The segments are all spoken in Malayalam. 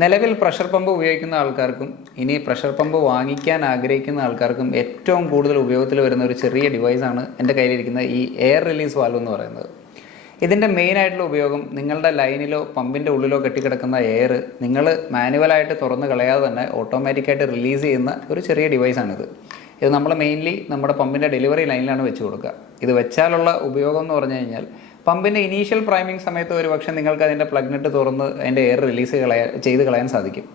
നിലവിൽ പ്രഷർ പമ്പ് ഉപയോഗിക്കുന്ന ആൾക്കാർക്കും ഇനി പ്രഷർ പമ്പ് വാങ്ങിക്കാൻ ആഗ്രഹിക്കുന്ന ആൾക്കാർക്കും ഏറ്റവും കൂടുതൽ ഉപയോഗത്തിൽ വരുന്ന ഒരു ചെറിയ ഡിവൈസാണ് എന്റെ കയ്യിലിരിക്കുന്ന ഈ എയർ റിലീസ് വാൽവ് എന്ന് പറയുന്നത്. ഇതിന്റെ മെയിൻ ആയിട്ടുള്ള ഉപയോഗം നിങ്ങളുടെ ലൈനിലോ പമ്പിന്റെ ഉള്ളിലോ കെട്ടിക്കിടക്കുന്ന എയർ നിങ്ങൾ മാനുവലായിട്ട് തുറന്ന് കളയാതെ തന്നെ ഓട്ടോമാറ്റിക്കായിട്ട് റിലീസ് ചെയ്യുന്ന ഒരു ചെറിയ ഡിവൈസാണിത് ഇത് നമ്മൾ മെയിൻലി നമ്മുടെ പമ്പിന്റെ ഡെലിവറി ലൈനിലാണ് വെച്ച് കൊടുക്കുക. ഇത് വെച്ചാലുള്ള ഉപയോഗം എന്ന് പറഞ്ഞു കഴിഞ്ഞാൽ പമ്പിന്റെ ഇനീഷ്യൽ പ്രൈമിംഗ് സമയത്ത് ഒരു പക്ഷേ നിങ്ങൾക്ക് അതിന്റെ പ്ലഗ്നെറ്റ് തുറന്ന് അതിന്റെ എയർ റിലീസ് കളയാൻ ചെയ്ത് കളയാൻ സാധിക്കും.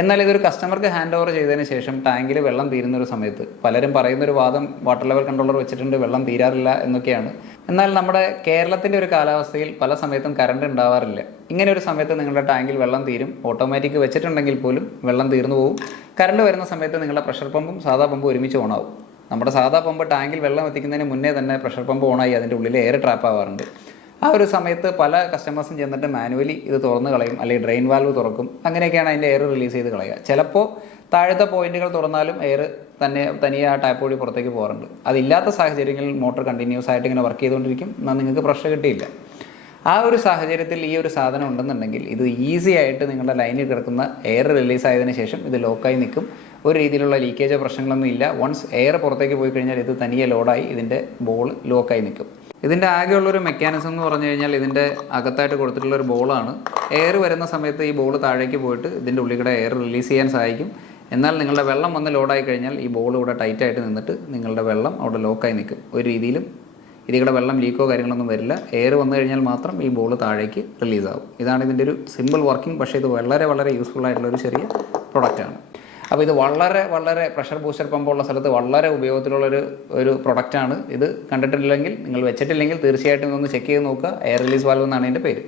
എന്നാൽ ഇതൊരു കസ്റ്റമർക്ക് ഹാൻഡ് ഓവർ ചെയ്തതിന് ശേഷം ടാങ്കിൽ വെള്ളം തീരുന്ന ഒരു സമയത്ത് പലരും പറയുന്ന ഒരു വാദം വാട്ടർ ലെവൽ കൺട്രോളർ വെച്ചിട്ടുണ്ട് വെള്ളം തീരാറില്ല എന്നൊക്കെയാണ്. എന്നാൽ നമ്മുടെ കേരളത്തിന്റെ ഒരു കാലാവസ്ഥയിൽ പല സമയത്തും കറണ്ട് ഉണ്ടാവാറില്ല. ഇങ്ങനെ ഒരു സമയത്ത് നിങ്ങളുടെ ടാങ്കിൽ വെള്ളം തീരും ഓട്ടോമാറ്റിക് വെച്ചിട്ടുണ്ടെങ്കിൽ പോലും വെള്ളം തീർന്നു പോകും കറണ്ട് വരുന്ന സമയത്ത് നിങ്ങളുടെ പ്രഷർ പമ്പും സാധാ പമ്പും ഒരുമിച്ച് ഓണാവും നമ്മുടെ സാധാ പമ്പ് ടാങ്കിൽ വെള്ളം എത്തിക്കുന്നതിന് മുന്നേ തന്നെ പ്രഷർ പമ്പ് ഓണായി അതിന്റെ ഉള്ളിൽ എയർ ട്രാപ്പ് ആവാറുണ്ട്. ആ ഒരു സമയത്ത് പല കസ്റ്റമേഴ്സും ചെന്നിട്ട് മാനുവലി ഇത് തുറന്ന് കളയും. അല്ലെങ്കിൽ ഡ്രെയിൻ വാൽവ് തുറക്കും. അങ്ങനെയൊക്കെയാണ് അതിന്റെ എയർ റിലീസ് ചെയ്ത് കളയുക. ചിലപ്പോൾ താഴത്തെ പോയിന്റുകൾ തുറന്നാലും എയർ തന്നെ തനിയെ ആ ടാപ്പ് വഴി പുറത്തേക്ക് പോകാറുണ്ട്. അതില്ലാത്ത സാഹചര്യങ്ങളിൽ മോട്ടോർ കണ്ടിന്യൂസ് ആയിട്ട് ഇങ്ങനെ വർക്ക് ചെയ്തുകൊണ്ടിരിക്കും. എന്നാൽ നിങ്ങൾക്ക് പ്രഷർ കിട്ടിയില്ല. ആ ഒരു സാഹചര്യത്തിൽ ഈ ഒരു സാധനം ഉണ്ടെന്നുണ്ടെങ്കിൽ ഇത് ഈസി ആയിട്ട് നിങ്ങളുടെ ലൈനിൽ കിടക്കുന്ന എയർ റിലീസ് ആയതിനു ശേഷം ഇത് ലോക്കായി നിൽക്കും. ഒരു രീതിയിലുള്ള ലീക്കേജോ പ്രശ്നങ്ങളൊന്നും ഇല്ല. വൺസ് എയർ പുറത്തേക്ക് പോയി കഴിഞ്ഞാൽ ഇത് തനിയെ ലോഡായി ഇതിന്റെ ബോൾ ലോക്കായി നിൽക്കും. ഇതിന്റെ ആകെയുള്ളൊരു മെക്കാനിസം എന്ന് പറഞ്ഞു കഴിഞ്ഞാൽ ഇതിന്റെ അകത്തായിട്ട് കൊടുത്തിട്ടുള്ള ഒരു ബോളാണ് എയർ വരുന്ന സമയത്ത് ഈ ബോൾ താഴേക്ക് പോയിട്ട് ഇതിന്റെ ഉള്ളിൽ എയർ റിലീസ് ചെയ്യാൻ സഹായിക്കും. എന്നാൽ നിങ്ങളുടെ വെള്ളം വന്ന് ലോഡായി കഴിഞ്ഞാൽ ഈ ബോൾ ഇവിടെ ടൈറ്റായിട്ട് നിന്നിട്ട് നിങ്ങളുടെ വെള്ളം അവിടെ ലോക്കായി നിൽക്കും. ഒരു രീതിയിലും ഇതിവിടെ വെള്ളം ലീക്കോ കാര്യങ്ങളൊന്നും വരില്ല. എയർ വന്നു കഴിഞ്ഞാൽ മാത്രം ഈ ബോൾ താഴേക്ക് റിലീസാവും ഇതാണ് ഇതിന്റെ ഒരു സിമ്പിൾ വർക്കിംഗ് പക്ഷേ ഇത് വളരെ വളരെ യൂസ്ഫുൾ ആയിട്ടുള്ള ഒരു ചെറിയ പ്രൊഡക്റ്റാണ് അപ്പോൾ ഇത് വളരെ വളരെ പ്രഷർ ബൂസ്റ്റർ പമ്പുള്ള സ്ഥലത്ത് വളരെ ഉപയോഗത്തിലുള്ളൊരു ഒരു പ്രൊഡക്റ്റാണ് ഇത് കണ്ടിട്ടില്ലെങ്കിൽ നിങ്ങൾ വെച്ചിട്ടില്ലെങ്കിൽ തീർച്ചയായിട്ടും ഇതൊന്ന് ചെക്ക് ചെയ്ത് നോക്കുക. എയർ റിലീസ് വാൽവ് എന്നാണ് ഇതിന്റെ പേര്.